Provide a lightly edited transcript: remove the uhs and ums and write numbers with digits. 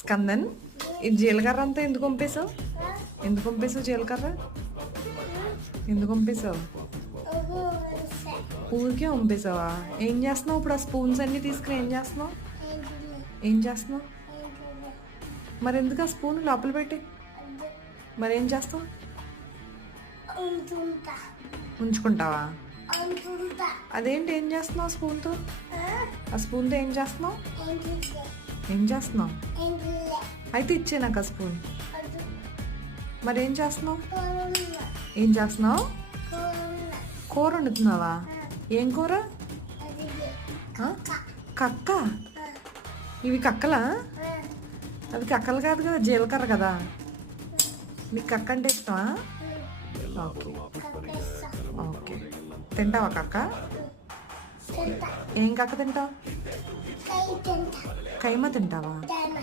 స్కందన్, ఈ జీలకర్ర అంతా ఎందుకు పంపేశావు? ఎందుకు పంపేశావు జీలకర్ర? ఎందుకు పంపేశావు? ఊరికే పంపేశావా? ఏం చేస్తున్నావు ఇప్పుడు? ఆ స్పూన్స్ అన్నీ తీసుకుని ఏం చేస్తున్నావు? ఏం చేస్తున్నావు? మరి ఎందుకు ఆ స్పూన్ లోపల పెట్టి మరి ఏం చేస్తావు? ఉంచుకుంటావా? అదేంటి ఏం చేస్తున్నావు స్పూన్తో? ఆ స్పూన్తో ఏం చేస్తున్నావు? ఏం చేస్తున్నావు? అయితే ఇచ్చే నాకు ఆ స్పూన్. మరి ఏం చేస్తున్నావు? ఏం చేస్తున్నావు? కూర వండుతున్నావా? ఏం కూర? కక్క. ఇవి కక్కలా? అవి కక్కలు కాదు కదా, జీలకర్ర కదా. నీకు కక్క అంటే ఇష్టమా? Okay okay. తింటావా కక్క? ఏం కక్క తింటావు? కైమా తింటావా?